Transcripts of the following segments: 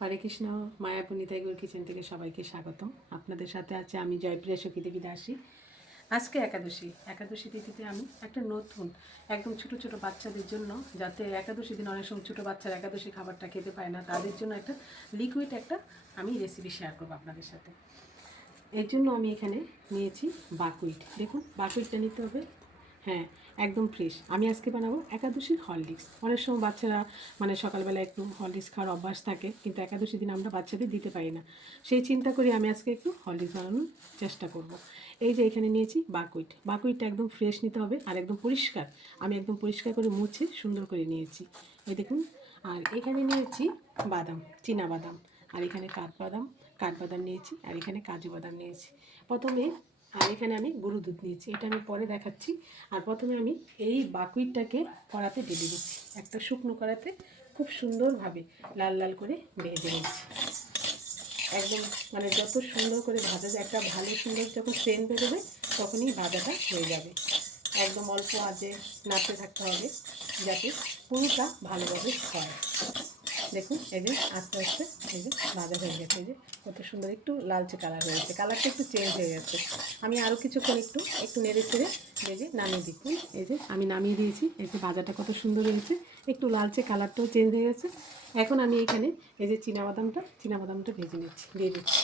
হরে Krishna মায়াপুনি তাইগুর kitchen থেকে সবাইকে স্বাগতম। আপনাদের সাথে আছে আমি জয়প্রিয়া সখী দেবী দাসী। আজকে একাদশী। একাদশী তিথিতে আমি একটা নতুন, একদম ছোট ছোট বাচ্চাদের জন্য, যাতে একাদশী দিন অনেক সময় ছোটো বাচ্চার একাদশী খাবারটা খেতে পায় না, তাদের জন্য একটা লিকুইড একটা আমি রেসিপি শেয়ার করব আপনাদের সাথে। এর জন্য আমি এখানে নিয়েছি বাকুইট। দেখুন, বাকুইটটা নিতে হবে। হ্যাঁ একদম ফ্রেশ আমি আজকে বানাবো একাদশীর হরলিক্স অনেক সময় বাচ্চারা মানে সকালবেলা একটু হরলিক্স খাওয়ার অভ্যাস থাকে, কিন্তু একাদশী দিন আমরা বাচ্চাদের দিতে পারি না। সেই চিন্তা করে আমি আজকে একটু হরলিক্স বানানোর চেষ্টা করব। এই যে এখানে নিয়েছি বাকুইট। বাকুইটটা একদম ফ্রেশ নিতে হবে আর একদম পরিষ্কার। আমি একদম পরিষ্কার করে মুছে সুন্দর করে নিয়েছি। এই দেখুন, আর এখানে নিয়েছি বাদাম, চীনা বাদাম। আর এখানে কাঠবাদাম কাঠবাদাম নিয়েছি আর এখানে কাজু বাদাম নিয়েছি। প্রথমে আর এখানে আমি গরু দুধ নিয়েছি। এটা আমি পরে দেখাচ্ছি। আর প্রথমে আমি এই বাকুইটটাকে কড়াতে ঢেলে দিচ্ছি। একটা শুকনো কড়াতে খুব সুন্দরভাবে লাল লাল করে ভেজে নিচ্ছি একদম মানে যত সুন্দর করে ভাজা যায়, একটা ভালো সুন্দর যখন সেন্ট বেরোবে, তখনই ভাজাটা হয়ে যাবে। একদম অল্প আজে নাড়তে থাকতে হবে যাতে পুরোটা ভালোভাবে হয়। দেখুন, এই যে আস্তে আস্তে, এই যে বাজার হয়ে গেছে, এই যে কত সুন্দর একটু লালচে কালার হয়েছে। কালারটা একটু চেঞ্জ হয়ে গেছে। আমি আরও কিছুক্ষণ একটু একটু নেড়ে ছেড়ে এই যে নামিয়ে দিচ্ছি এই যে আমি নামিয়ে দিয়েছি, এই যে বাজারটা কত সুন্দর হয়েছে। একটু লালচে কালারটাও চেঞ্জ হয়ে গেছে। এখন আমি এখানে এই যে চীনাবাদামটা চীনাবাদামটা ভেজে নিচ্ছি, দিয়ে দিচ্ছি।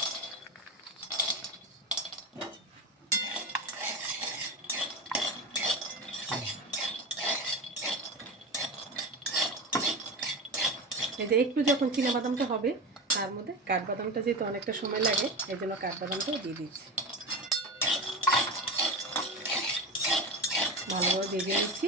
যে একটু যখন বাদামটা হবে, তার মধ্যে কাঠবাদামটা যেহেতু অনেকটা সময় লাগে, এই জন্য কাঠবাদামটাও দিয়ে দিচ্ছি। ভালোভাবে দিয়ে দিয়ে নিচ্ছি।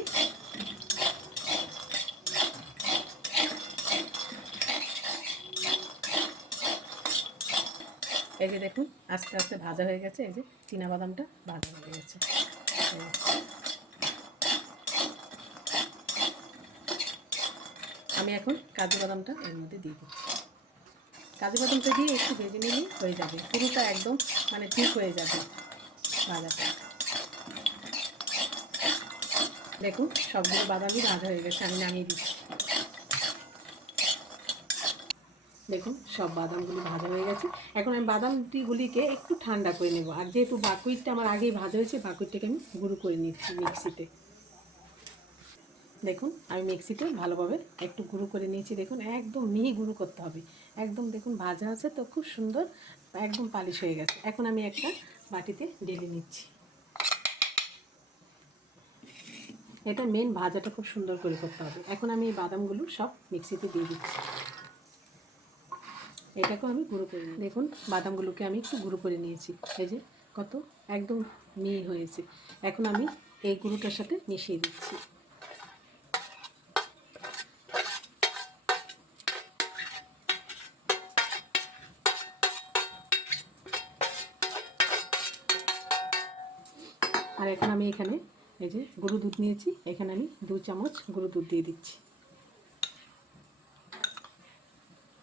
এই যে দেখুন, আস্তে আস্তে ভাজা হয়ে গেছে, এই যে বাদামটা ভাজা হয়ে গেছে। আমি এখন কাজু বাদামটা এর মধ্যে দিয়ে দিচ্ছি। কাজু বাদামটা দিয়ে একটু ভেজে নিলেই হয়ে যাবে। পুরোটা একদম মানে ঠিক হয়ে যাবে ভাজাটা। দেখুন, সবগুলো বাদামই ভাজা হয়ে গেছে, আমি নামিয়ে দিচ্ছি। দেখুন, সব বাদামগুলি ভাজা হয়ে গেছে। এখন আমি বাদামটিগুলিকে একটু ঠান্ডা করে নেব। আর যেহেতু বাকুইটটা আমার আগেই ভাজা হয়েছে, বাকুইটটাকে আমি গুঁড়ো করে নিচ্ছি মিক্সিতে। দেখুন, আমি মিক্সিতে ভালোভাবে একটু গুঁড়ো করে নিয়েছি। দেখুন, একদম মিহি গুঁড়ো করতে হবে। একদম দেখুন, ভাজা আছে তো, খুব সুন্দর, একদম পালিশ হয়ে গেছে। এখন আমি একটা বাটিতে ঢেলে নিচ্ছি। এটা মেন ভাজাটা খুব সুন্দর করে করতে হবে। এখন আমি এই বাদামগুলো সব মিক্সিতে দিয়ে দিচ্ছি। এটাকেও আমি গুঁড়ো করে নিই। দেখুন, বাদামগুলোকে আমি একটু গুঁড়ো করে নিয়েছি। এই যে, কত একদম মিহি হয়েছে। এখন আমি এই গুঁড়োটার সাথে মিশিয়ে দিচ্ছি। আর এখন আমি এখানে এই যে গরু দুধ নিয়েছি। এখানে আমি দু চামচ গরু দুধ দিয়ে দিচ্ছি।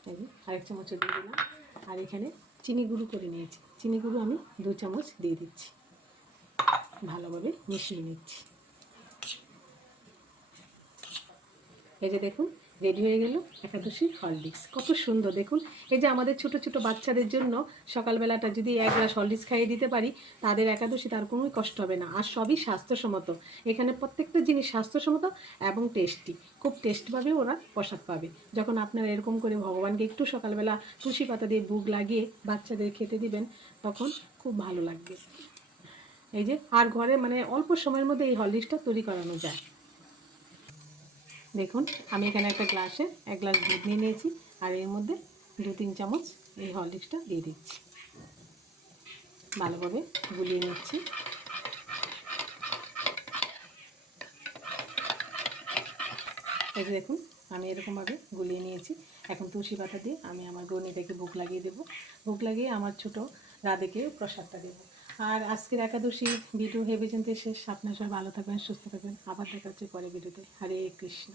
এই যে আরেক চামচও দিয়ে দিলাম। আর এখানে চিনি গুঁড়ো করে নিয়েছি। চিনি গুঁড়ো আমি দু চামচ দিয়ে দিচ্ছি। ভালোভাবে মিশিয়ে নিচ্ছি। এই যে দেখুন, রেডি হয়ে গেল একাদশী হরলিক্স কত সুন্দর, দেখুন। এই যে আমাদের ছোট ছোট বাচ্চাদের জন্য সকালবেলাটা যদি এক গ্লাস হরলিক্স খাইয়ে দিতে পারি, তাদের একাদশী তার কোনোই কষ্ট হবে না। আর সবই স্বাস্থ্যসম্মত। এখানে প্রত্যেকটা জিনিস স্বাস্থ্যসম্মত এবং টেস্টি। খুব টেস্টভাবে ওরা, প্রসাদ পাবে। যখন আপনারা এরকম করে ভগবানকে একটু সকালবেলা তুলসী পাতা দিয়ে বুক লাগিয়ে বাচ্চাদের খেতে দিবেন, তখন খুব ভালো লাগবে। এই যে, আর ঘরে মানে অল্প সময়ের মধ্যে এই হরলিক্সটা তৈরি করানো যায়। দেখুন, আমি এখানে একটা গ্লাসে এক গ্লাস দুধ নিয়ে নিয়েছি, আর এর মধ্যে দু তিন চামচ এই হরলিক্সটা দিয়ে দিচ্ছি। ভালোভাবে গুলিয়ে নিচ্ছি। এই দেখুন, আমি এরকমভাবে গুলিয়ে নিয়েছি। এখন তুলসী পাতা দিয়ে আমি আমার গণিটাকে বুক লাগিয়ে দেবো। বুক লাগিয়ে আমার ছোটো রাধেকে প্রসাদটা দেবো। আর আজকের একাদশী ভিডিও চিনতে শেষ। আপনার সব ভালো থাকবেন, সুস্থ থাকবেন। আবার দেখা হচ্ছে পরে ভিডিওতে। হরে কৃষ্ণ।